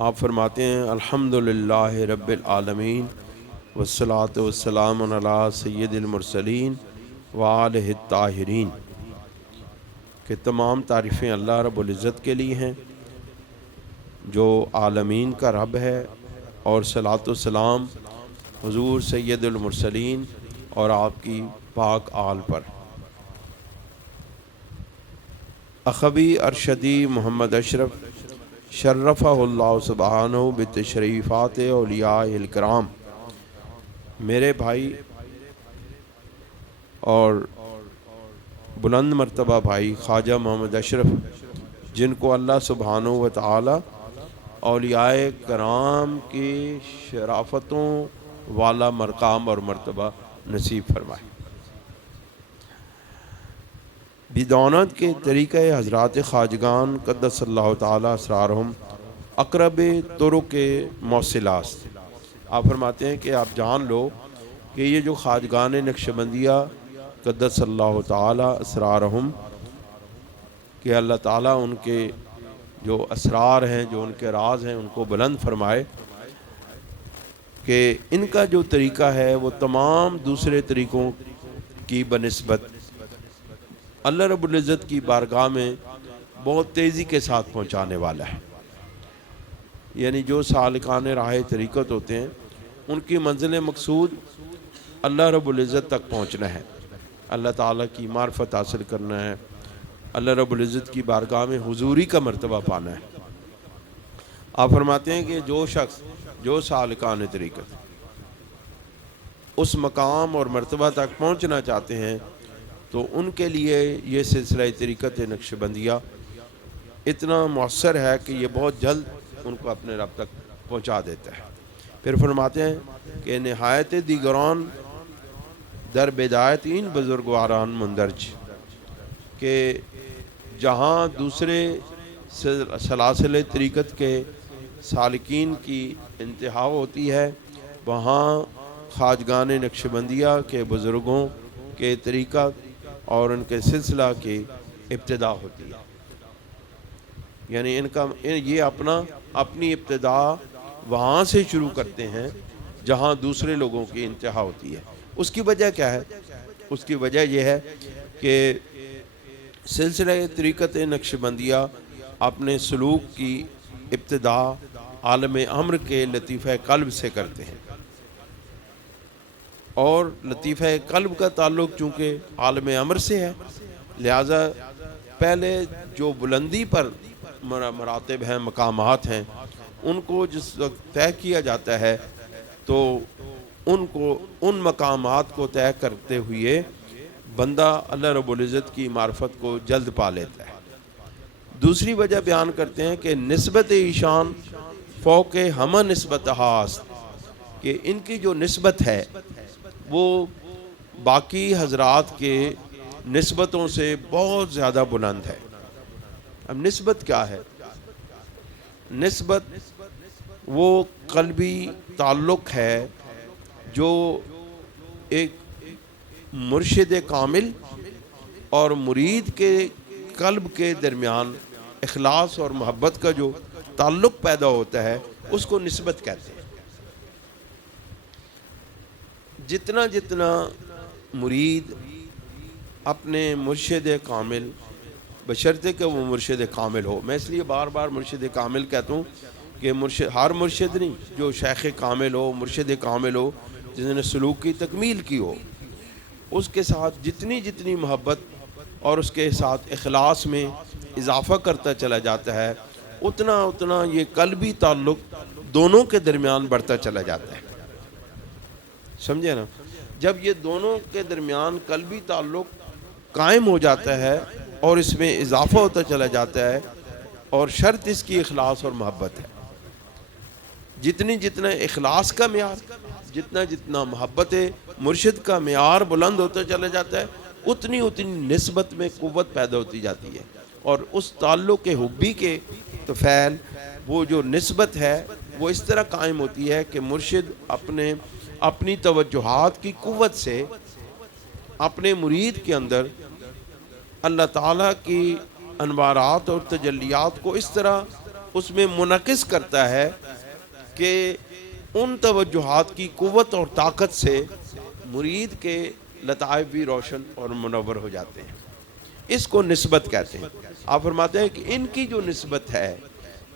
آپ فرماتے ہیں الحمدللہ رب العالمین والصلاۃ والسلام علی سید المرسلین وآلہ الطاہرین، کہ تمام تعریفیں اللہ رب العزت کے لیے ہیں جو عالمین کا رب ہے، اور صلاۃ و سلام حضور سید المرسلین اور آپ کی پاک آل پر۔ اخوی ارشدی محمد اشرف شرفہ اللہ سبحانہ بتشریفات اولیاء الکرام، میرے بھائی اور بلند مرتبہ بھائی خواجہ محمد اشرف، جن کو اللہ سبحانہ و تعالی اولیاء کرام کی شرافتوں والا مقام اور مرتبہ نصیب فرمائے۔ بدانت کے طریقہ حضرات خواجگان قدس اللہ تعالی اسرارہم اقرب طرق موصلات، آپ فرماتے ہیں کہ آپ جان لو کہ یہ جو خواجگان نقشبندیہ قدس اللہ تعالی اسرارہم، کہ اللہ تعالیٰ ان کے جو اسرار ہیں، جو ان کے راز ہیں، ان کو بلند فرمائے، کہ ان کا جو طریقہ ہے وہ تمام دوسرے طریقوں کی بنسبت اللہ رب العزت کی بارگاہ میں بہت تیزی کے ساتھ پہنچانے والا ہے۔ یعنی جو سالکان راہ طریقت ہوتے ہیں ان کی منزل مقصود اللہ رب العزت تک پہنچنا ہے، اللہ تعالیٰ کی معرفت حاصل کرنا ہے، اللہ رب العزت کی بارگاہ میں حضوری کا مرتبہ پانا ہے۔ آپ فرماتے ہیں کہ جو شخص جو سالکان طریقت اس مقام اور مرتبہ تک پہنچنا چاہتے ہیں تو ان کے لیے یہ سلسلہ طریقت نقشبندیہ اتنا مؤثر ہے کہ یہ بہت جلد ان کو اپنے رب تک پہنچا دیتا ہے۔ پھر فرماتے ہیں کہ نہایت دیگران در بدایت این بزرگواران مندرج، کہ جہاں دوسرے سلاسل طریقت کے سالکین کی انتہا ہوتی ہے، وہاں خواجگان نقشبندیہ کے بزرگوں کے طریقہ اور ان کے سلسلہ کی ابتدا ہوتی ہے۔ یعنی یہ اپنی ابتدا وہاں سے شروع کرتے ہیں جہاں دوسرے لوگوں کی انتہا ہوتی ہے۔ اس کی وجہ کیا ہے؟ اس کی وجہ یہ ہے کہ سلسلہ طریقت نقشبندیہ اپنے سلوک کی ابتدا عالم امر کے لطیفہ قلب سے کرتے ہیں، اور لطیفہ قلب کا تعلق چونکہ عالم امر سے ہے، لہذا پہلے جو بلندی پر مراتب ہیں، مقامات ہیں، ان کو جس وقت طے کیا جاتا ہے تو ان مقامات کو طے کرتے ہوئے بندہ اللہ رب العزت کی معرفت کو جلد پا لیتا ہے۔ دوسری وجہ بیان کرتے ہیں کہ نسبت ایشان فوق ہمہ نسبت ہاست، کہ ان کی جو نسبت ہے وہ باقی حضرات کے نسبتوں سے بہت زیادہ بلند ہے۔ اب نسبت کیا ہے؟ نسبت وہ قلبی تعلق ہے جو ایک مرشد کامل اور مرید کے قلب کے درمیان اخلاص اور محبت کا جو تعلق پیدا ہوتا ہے اس کو نسبت کہتے ہیں۔ جتنا جتنا مرید اپنے مرشد کامل، بشرطے کہ وہ مرشد کامل ہو، میں اس لیے بار بار مرشد کامل کہتا ہوں کہ ہر مرشد نہیں، جو شیخ کامل ہو، مرشد کامل ہو، جس نے سلوک کی تکمیل کی ہو، اس کے ساتھ جتنی محبت اور اس کے ساتھ اخلاص میں اضافہ کرتا چلا جاتا ہے، اتنا یہ قلبی تعلق دونوں کے درمیان بڑھتا چلا جاتا ہے۔ سمجھے نا؟ جب یہ دونوں کے درمیان قلبی تعلق قائم ہو جاتا ہے اور اس میں اضافہ ہوتا چلا جاتا ہے، اور شرط اس کی اخلاص اور محبت ہے، جتنا اخلاص کا معیار، جتنا محبت مرشد کا معیار بلند ہوتا چلا جاتا ہے، اتنی نسبت میں قوت پیدا ہوتی جاتی ہے، اور اس تعلق کے حبی کے طفیل وہ جو نسبت ہے وہ اس طرح قائم ہوتی ہے کہ مرشد اپنی توجہات کی قوت سے اپنے مرید کے اندر اللہ تعالیٰ کی انوارات اور تجلیات کو اس طرح اس میں منعکس کرتا ہے کہ ان توجہات کی قوت اور طاقت سے مرید کے لطائف بھی روشن اور منور ہو جاتے ہیں. اس کو نسبت کہتے ہیں. آپ فرماتے ہیں کہ ان کی جو نسبت ہے،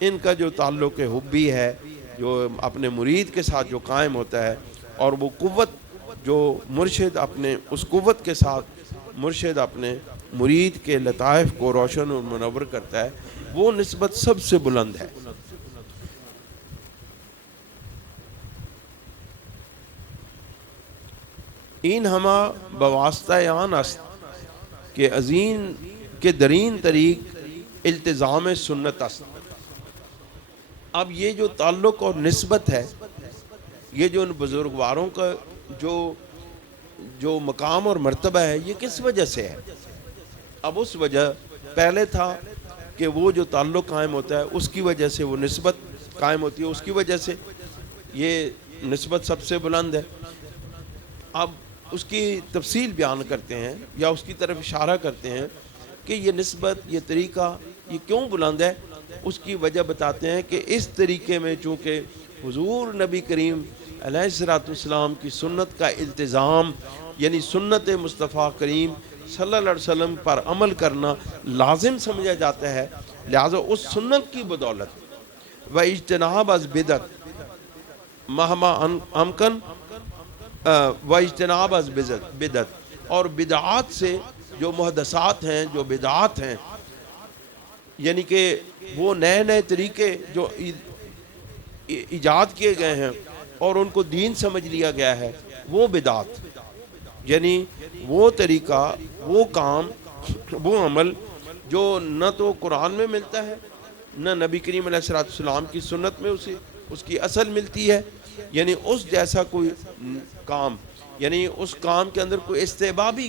ان کا جو تعلق حبی ہے، جو اپنے مرید کے ساتھ جو قائم ہوتا ہے، اور وہ قوت جو مرشد اپنے اس قوت کے ساتھ مرشد اپنے مرید کے لطائف کو روشن اور منور کرتا ہے، وہ نسبت سب سے بلند ہے. این ہما بواسطہ آن است کہ عظیم کے درین طریق التزام سنت است. اب یہ جو تعلق اور نسبت ہے، یہ جو ان بزرگواروں کا جو مقام اور مرتبہ ہے، یہ کس وجہ سے ہے؟ اب اس وجہ پہلے تھا کہ وہ جو تعلق قائم ہوتا ہے اس کی وجہ سے وہ نسبت قائم ہوتی ہے، اس کی وجہ سے یہ نسبت سب سے بلند ہے. اب اس کی تفصیل بیان کرتے ہیں یا اس کی طرف اشارہ کرتے ہیں کہ یہ نسبت، یہ طریقہ یہ کیوں بلند ہے. اس کی وجہ بتاتے ہیں کہ اس طریقے میں چونکہ حضور نبی کریم علیہ الصلوۃ والسلام کی سنت کا التزام، یعنی سنت مصطفیٰ کریم صلی اللہ علیہ وسلم پر عمل کرنا لازم سمجھا جاتا ہے، لہذا اس سنت کی بدولت و اجتناب از بدعت مہما امکن و اجتناب از بدعت، اور بدعات سے جو محدثات ہیں، جو بدعات ہیں، یعنی کہ وہ نئے نئے طریقے جو ایجاد کیے گئے ہیں اور ان کو دین سمجھ لیا گیا ہے، وہ بدعات، یعنی وہ طریقہ، وہ کام، وہ عمل جو نہ تو قرآن میں ملتا ہے، نہ نبی کریم علیہ الصلوۃ والسلام کی سنت میں اس کی اصل ملتی ہے. یعنی اس جیسا کوئی کام، یعنی اس کام کے اندر کوئی استحبابی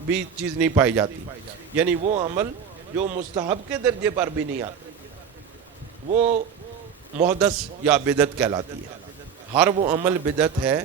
بھی چیز نہیں پائی جاتی، یعنی وہ عمل جو مستحب کے درجے پر بھی نہیں آتا، وہ محدث یا بدعت کہلاتی ہے. ہر وہ عمل بدعت ہے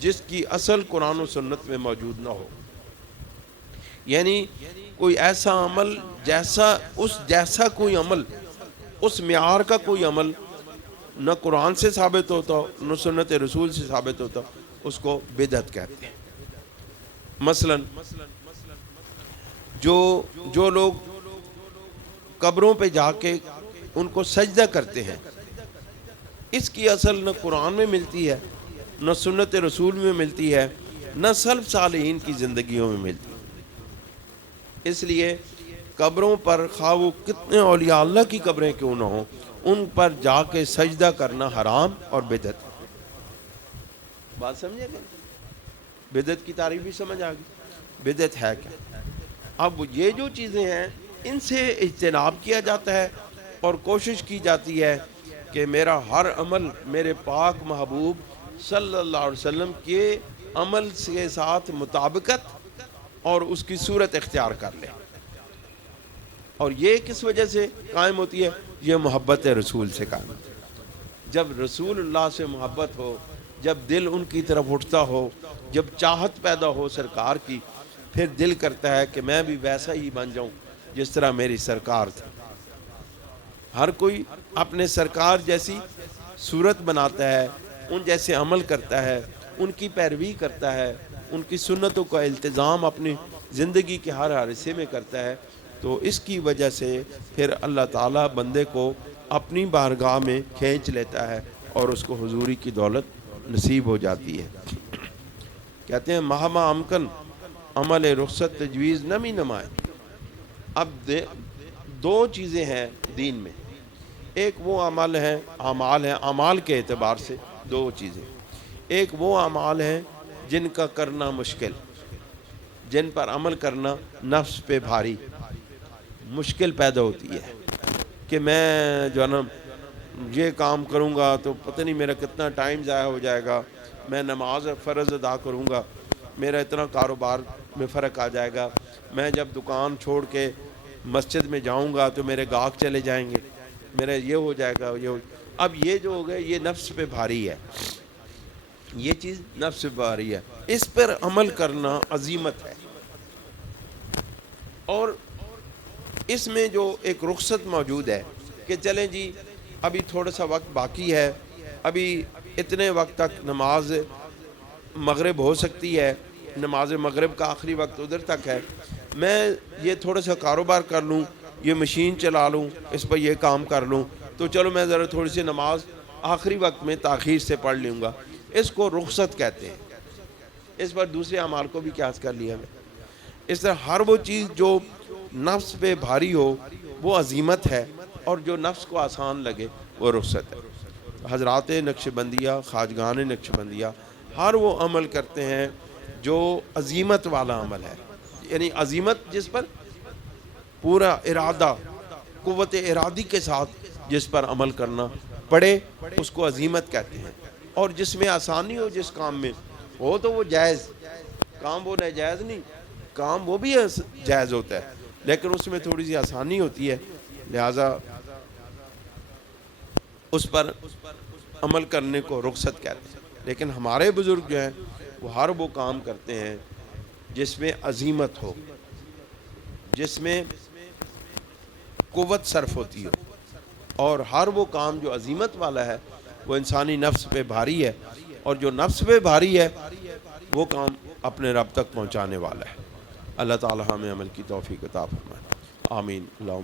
جس کی اصل قرآن و سنت میں موجود نہ ہو. یعنی کوئی ایسا عمل جیسا کوئی عمل، اس معیار کا کوئی عمل نہ قرآن سے ثابت ہوتا نہ سنت رسول سے ثابت ہوتا، اس کو بدعت کہتے ہیں. مثلا جو لوگ قبروں پہ جا کے ان کو سجدہ کرتے ہیں، اس کی اصل نہ قرآن میں ملتی ہے، نہ سنت رسول میں ملتی ہے، نہ سلف صالحین کی زندگیوں میں ملتی. اس لیے قبروں پر خواہ وہ کتنے اولیاء اللہ کی قبریں کیوں نہ ہوں، ان پر جا کے سجدہ کرنا حرام اور بدعت. بات سمجھے گا؟ بدعت کی تعریف بھی سمجھ آ گئی. بدعت ہے کیا؟ اب یہ جو چیزیں ہیں ان سے اجتناب کیا جاتا ہے اور کوشش کی جاتی ہے کہ میرا ہر عمل میرے پاک محبوب صلی اللہ علیہ وسلم کے عمل کے ساتھ مطابقت اور اس کی صورت اختیار کر لے. اور یہ کس وجہ سے قائم ہوتی ہے؟ یہ محبت رسول سے قائم ہوتی ہے. جب رسول اللہ سے محبت ہو، جب دل ان کی طرف اٹھتا ہو، جب چاہت پیدا ہو سرکار کی، پھر دل کرتا ہے کہ میں بھی ویسا ہی بن جاؤں جس طرح میری سرکار تھی. ہر کوئی اپنے سرکار جیسی صورت بناتا ہے، ان جیسے عمل کرتا ہے، ان کی پیروی کرتا ہے، ان کی سنتوں کا التزام اپنی زندگی کے ہر حصے میں کرتا ہے. تو اس کی وجہ سے پھر اللہ تعالیٰ بندے کو اپنی بارگاہ میں کھینچ لیتا ہے اور اس کو حضوری کی دولت نصیب ہو جاتی ہے. کہتے ہیں مہما امکن عمل رخصت تجویز نمی نمائے. اب دو چیزیں ہیں دین میں، ایک وہ اعمال ہیں اعمال کے اعتبار سے دو چیزیں. ایک وہ اعمال ہیں جن کا کرنا مشکل، جن پر عمل کرنا نفس پہ بھاری مشکل پیدا ہوتی ہے کہ میں جو ہے نا یہ کام کروں گا تو پتہ نہیں میرا کتنا ٹائم ضائع ہو جائے گا، میں نماز فرض ادا کروں گا میرا اتنا کاروبار میں فرق آ جائے گا، میں جب دکان چھوڑ کے مسجد میں جاؤں گا تو میرے گاہک چلے جائیں گے، میرا یہ ہو جائے گا اب یہ جو ہو گئے یہ نفس پہ بھاری ہے، یہ چیز نفس پہ بھاری ہے، اس پر عمل کرنا عزیمت ہے. اور اس میں جو ایک رخصت موجود ہے کہ چلیں جی ابھی تھوڑا سا وقت باقی ہے، ابھی اتنے وقت تک نماز مغرب ہو سکتی ہے، نماز مغرب کا آخری وقت ادھر تک ہے، میں یہ تھوڑا سا کاروبار کر لوں، یہ مشین چلا لوں، اس پر یہ کام کر لوں، تو چلو میں ذرا تھوڑی سی نماز آخری وقت میں تاخیر سے پڑھ لوں گا، اس کو رخصت کہتے ہیں۔ اس پر دوسرے اعمال کو بھی قیاس کر لیا ہے۔ اس طرح ہر وہ چیز جو نفس پہ بھاری ہو وہ عزیمت ہے، اور جو نفس کو آسان لگے وہ رخصت ہے۔ حضرات نقشبندیہ، خواجگان نقشبندیہ ہر وہ عمل کرتے ہیں جو عزیمت والا عمل ہے، یعنی عزیمت جس پر پورا ارادہ، قوت ارادی کے ساتھ جس پر عمل کرنا پڑے اس کو عزیمت کہتے ہیں۔ اور جس میں آسانی ہو، جس کام میں ہو تو وہ جائز کام، وہ ناجائز نہیں، کام وہ بھی جائز ہوتا ہے لیکن اس میں تھوڑی سی آسانی ہوتی ہے، لہٰذا اس پر عمل کرنے کو رخصت کہتے ہیں۔ لیکن ہمارے بزرگ جو ہیں وہ ہر وہ کام کرتے ہیں جس میں عزیمت ہو، جس میں قوت صرف ہوتی ہو، اور ہر وہ کام جو عزیمت والا ہے وہ انسانی نفس پہ بھاری ہے، اور جو نفس پہ بھاری ہے وہ کام اپنے رب تک پہنچانے والا ہے۔ اللہ تعالی ہمیں عمل کی توفیق عطا فرمائے، آمین۔ اللہم